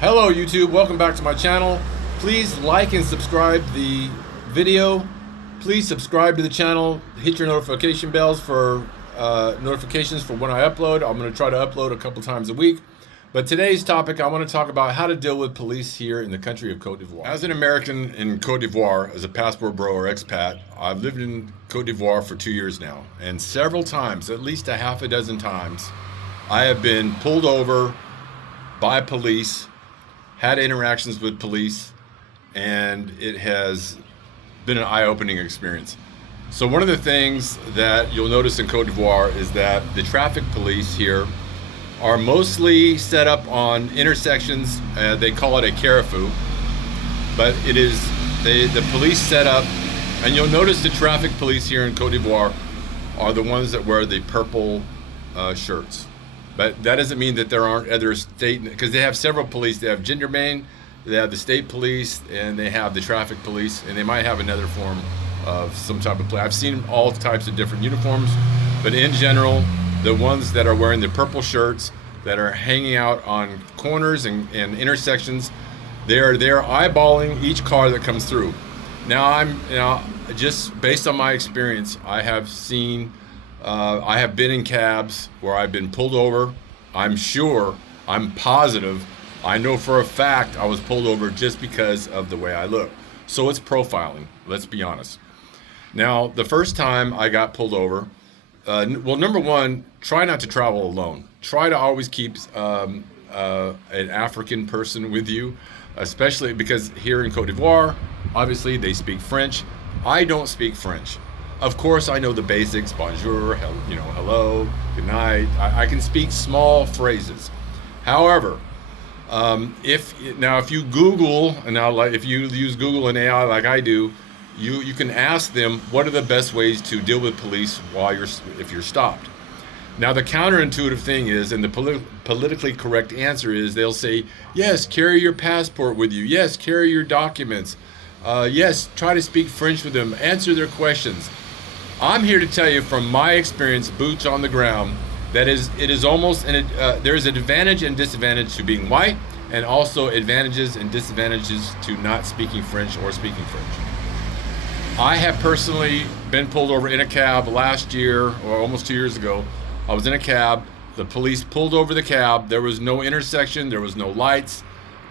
Hello YouTube, welcome back to my channel. Please like and subscribe the video. Please subscribe to the channel. Hit your notification bells for notifications for when I upload. I'm going to try to upload a couple times a week. But today's topic, I want to talk about how to deal with police here in the country of Cote d'Ivoire. As an American in Cote d'Ivoire, as a passport bro or expat, I've lived in Cote d'Ivoire for 2 years now. And several times, at least a half a dozen times, I have been pulled over by police, had interactions with police, and it has been an eye-opening experience. So one of the things that you'll notice in Cote d'Ivoire is that the traffic police here are mostly set up on intersections. They call it a carrefour, but it is the police set up, and you'll notice the traffic police here in Cote d'Ivoire are the ones that wear the purple shirts. But that doesn't mean that there aren't other state, because they have several police. They have gendarmerie, they have the state police, and they have the traffic police, and they might have another form of some type of police. I've seen all types of different uniforms, but in general, the ones that are wearing the purple shirts, that are hanging out on corners and intersections, they're eyeballing each car that comes through. Now just based on my experience, I have been in cabs where I've been pulled over. I'm positive, I know for a fact I was pulled over just because of the way I look. So it's profiling, let's be honest. Now, the first time I got pulled over, well, number one, try not to travel alone. Try to always keep an African person with you, especially because here in Cote d'Ivoire, obviously they speak French. I don't speak French. Of course, I know the basics, bonjour, hello, good night. I can speak small phrases. However, if you Google, and now if you use Google and AI like I do, you can ask them what are the best ways to deal with police if you're stopped. Now the counterintuitive thing is, and the politically correct answer is, they'll say, yes, carry your passport with you. Yes, carry your documents. Yes, try to speak French with them. Answer their questions. I'm here to tell you from my experience, boots on the ground, that it is almost there's an advantage and disadvantage to being white, and also advantages and disadvantages to not speaking French or speaking French. I have personally been pulled over in a cab last year, or almost 2 years ago. I was in a cab. The police pulled over the cab. There was no intersection. There was no lights.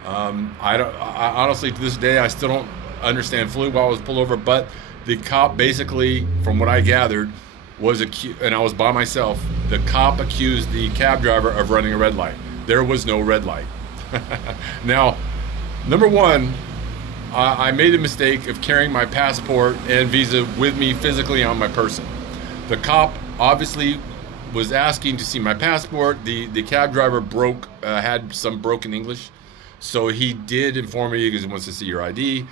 I honestly, to this day, I still don't understand fully why I was pulled over. But the cop basically, from what I gathered, and I was by myself. The cop accused the cab driver of running a red light. There was no red light. Now, number one, I made the mistake of carrying my passport and visa with me physically on my person. The cop obviously was asking to see my passport. The cab driver had some broken English, so he did inform me because he wants to see your ID.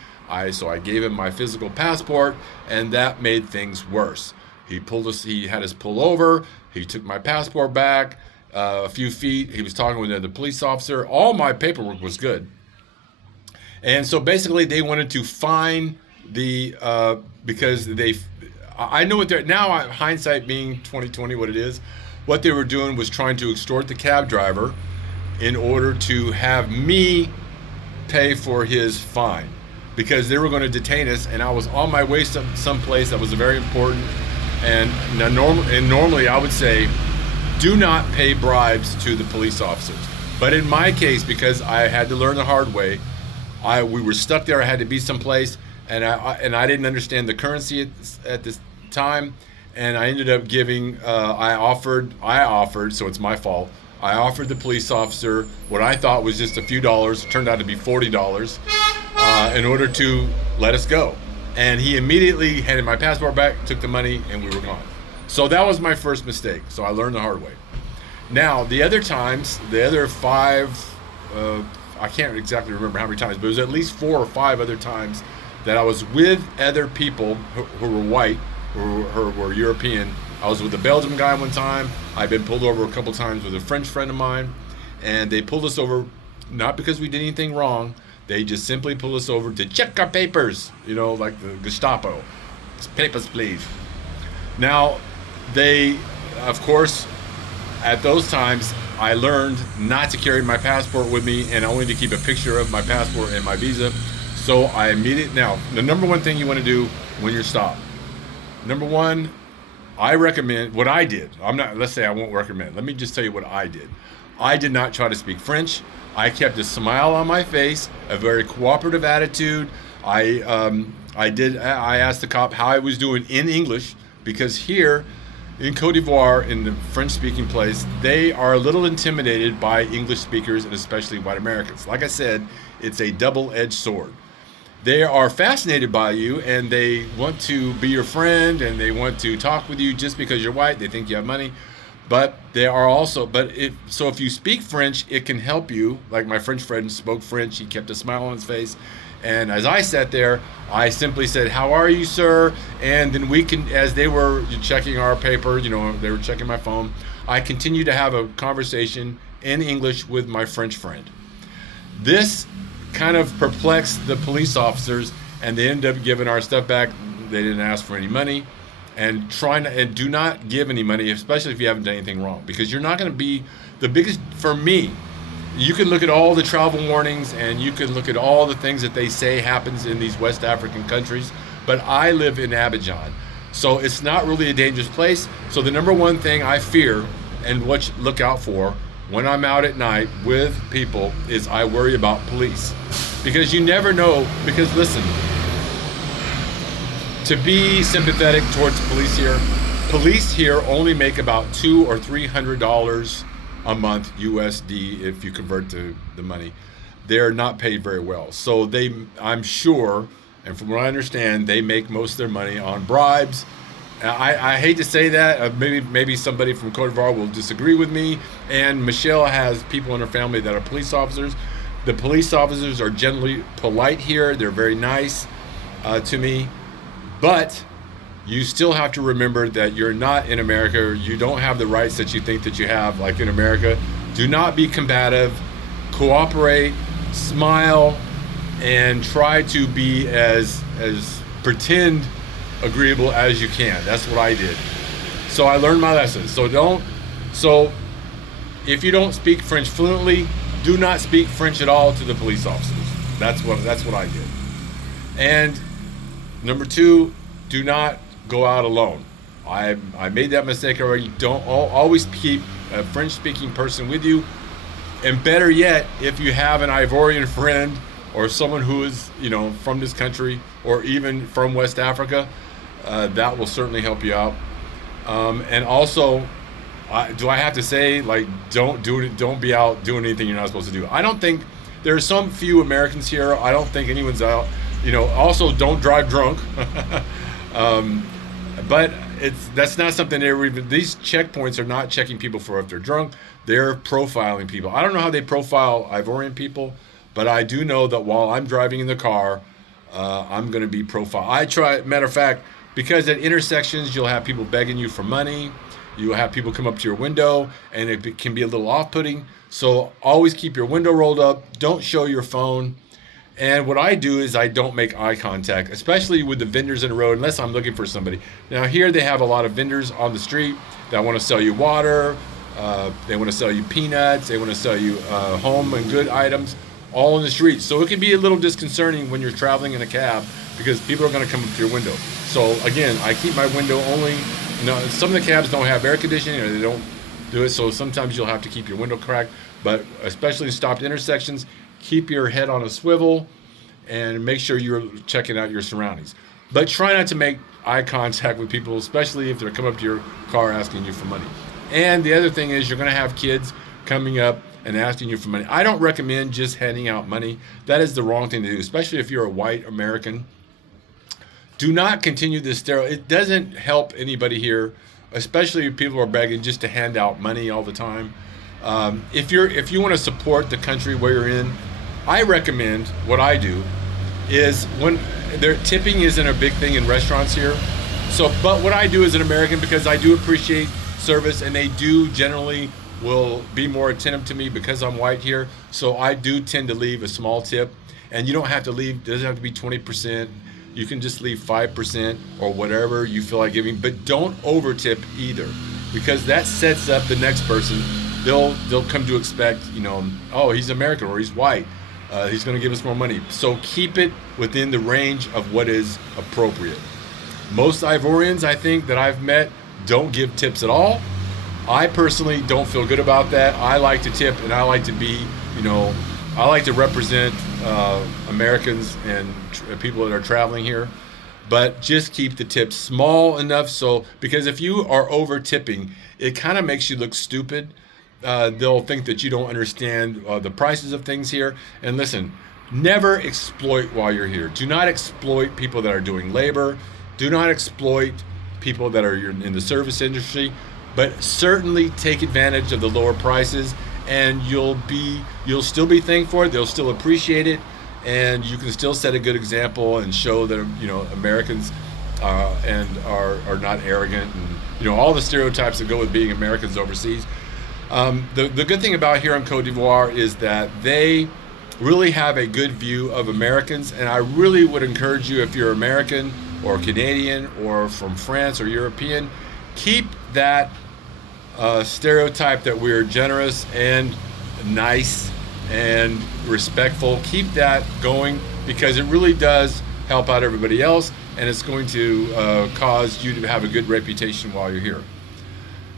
So I gave him my physical passport, and that made things worse. He had us pull over. He took my passport back a few feet. He was talking with another police officer. All my paperwork was good. And so basically they wanted to fine because I know what they're, now hindsight being 2020 what it is, what they were doing was trying to extort the cab driver in order to have me pay for his fine, because they were going to detain us, and I was on my way someplace that was very important. And normally I would say, do not pay bribes to the police officers. But in my case, because I had to learn the hard way, we were stuck there. I had to be someplace, and I didn't understand the currency at this time, and I ended up giving. I offered. So it's my fault. I offered the police officer what I thought was just a few dollars. It turned out to be $40 in order to let us go, and he immediately handed my passport back, took the money, and we were gone. So that was my first mistake. So I learned the hard way. Now the other times, the other five. I can't exactly remember how many times, but it was at least 4 or 5 other times that I was with other people who were white, who were European. I was with a Belgian guy one time. I've been pulled over a couple times with a French friend of mine, and they pulled us over not because we did anything wrong. They just simply pulled us over to check our papers, like the Gestapo. Papers, please. Now, they, of course, at those times, I learned not to carry my passport with me and only to keep a picture of my passport and my visa. So I immediately, now, the number one thing you want to do when you're stopped, number one, I recommend what I did. Let's say I won't recommend. Let me just tell you what I did. I did not try to speak French. I kept a smile on my face, a very cooperative attitude. I asked the cop how I was doing in English, because here in Cote d'Ivoire, in the French-speaking place, they are a little intimidated by English speakers, and especially white Americans. Like I said, it's a double-edged sword. They are fascinated by you, and they want to be your friend, and they want to talk with you just because you're white. They think you have money. But they are also, if you speak French, it can help you. Like my French friend spoke French. He kept a smile on his face. And as I sat there, I simply said, "How are you, sir?" And then as they were checking our paper, they were checking my phone, I continued to have a conversation in English with my French friend. This kind of perplexed the police officers, and they ended up giving our stuff back. They didn't ask for any money. And do not give any money, especially if you haven't done anything wrong, because you're not going to be the biggest. For me, you can look at all the travel warnings, and you can look at all the things that they say happens in these West African countries, but I live in Abidjan, so it's not really a dangerous place. So the number one thing I fear and look out for when I'm out at night with people is I worry about police, because you never know. Because listen, to be sympathetic towards police here only make about $200 or $300 a month USD if you convert to the money. They're not paid very well. So I'm sure, and from what I understand, they make most of their money on bribes. I hate to say that. Maybe somebody from Cote d'Ivoire will disagree with me. And Michelle has people in her family that are police officers. The police officers are generally polite here. They're very nice to me. But you still have to remember that you're not in America. You don't have the rights that you think that you have, like in America. Do not be combative. Cooperate, smile, and try to be as pretend agreeable as you can. That's what I did. So I learned my lesson. So if you don't speak French fluently, do not speak French at all to the police officers. That's what I did. And number two, do not go out alone. I made that mistake already. Don't always keep a French-speaking person with you. And better yet, if you have an Ivorian friend or someone who is, from this country or even from West Africa, that will certainly help you out. And also, do I have to say, don't be out doing anything you're not supposed to do? I don't think there are some few Americans here. I don't think anyone's out. Also don't drive drunk. But that's not something these checkpoints are not checking people for if they're drunk. They're profiling people. I don't know how they profile Ivorian people, but I do know that while I'm driving in the car, I'm going to be profiled. Matter of fact, because at intersections, you'll have people begging you for money. You'll have people come up to your window, and it can be a little off-putting. So always keep your window rolled up. Don't show your phone. And what I do is I don't make eye contact, especially with the vendors in the road, unless I'm looking for somebody. Now here they have a lot of vendors on the street that want to sell you water, they want to sell you peanuts, they want to sell you home and good items, all in the street. So it can be a little disconcerting when you're traveling in a cab, because people are going to come up to your window. So again, I keep my window only. Some of the cabs don't have air conditioning, or they don't do it, so sometimes you'll have to keep your window cracked. But especially in stopped intersections, keep your head on a swivel and make sure you're checking out your surroundings. But try not to make eye contact with people, especially if they're coming up to your car asking you for money. And the other thing is, you're going to have kids coming up and asking you for money. I don't recommend just handing out money. That is the wrong thing to do, especially if you're a white American. Do not continue this stereotype. It doesn't help anybody here, especially if people are begging just to hand out money all the time. If you want to support the country where you're in, I recommend, what I do is, when tipping isn't a big thing in restaurants here. But what I do as an American, because I do appreciate service, and they do generally will be more attentive to me because I'm white here. So I do tend to leave a small tip, and you don't have to leave. It doesn't have to be 20%. You can just leave 5% or whatever you feel like giving, but don't over tip either, because that sets up the next person they'll come to expect, you know, oh, he's American or he's white. He's going to give us more money. So keep it within the range of what is appropriate. Most Ivorians, I think, that I've met don't give tips at all. I personally don't feel good about that. I like to tip, and I like to be, you know, I like to represent Americans and people that are traveling here. But just keep the tips small enough, so because if you are over tipping, it kind of makes you look stupid. They'll think that you don't understand the prices of things here. And listen, never exploit while you're here. Do not exploit people that are doing labor. Do not exploit people that are in the service industry. But certainly take advantage of the lower prices, and you'll still be thankful for it. They'll still appreciate it, and you can still set a good example and show that, you know, Americans and are not arrogant, and, you know, all the stereotypes that go with being Americans overseas. The good thing about here in Cote d'Ivoire is that they really have a good view of Americans, and I really would encourage you, if you're American or Canadian or from France or European, keep that stereotype that we're generous and nice and respectful. Keep that going, because it really does help out everybody else, and it's going to cause you to have a good reputation while you're here.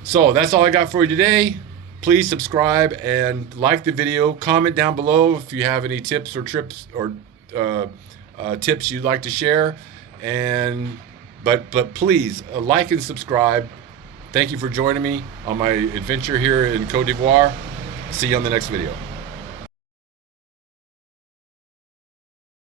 So that's all I got for you today. Please subscribe and like the video. Comment down below if you have any tips or trips or tips you'd like to share. But please like and subscribe. Thank you for joining me on my adventure here in Cote d'Ivoire. See you on the next video.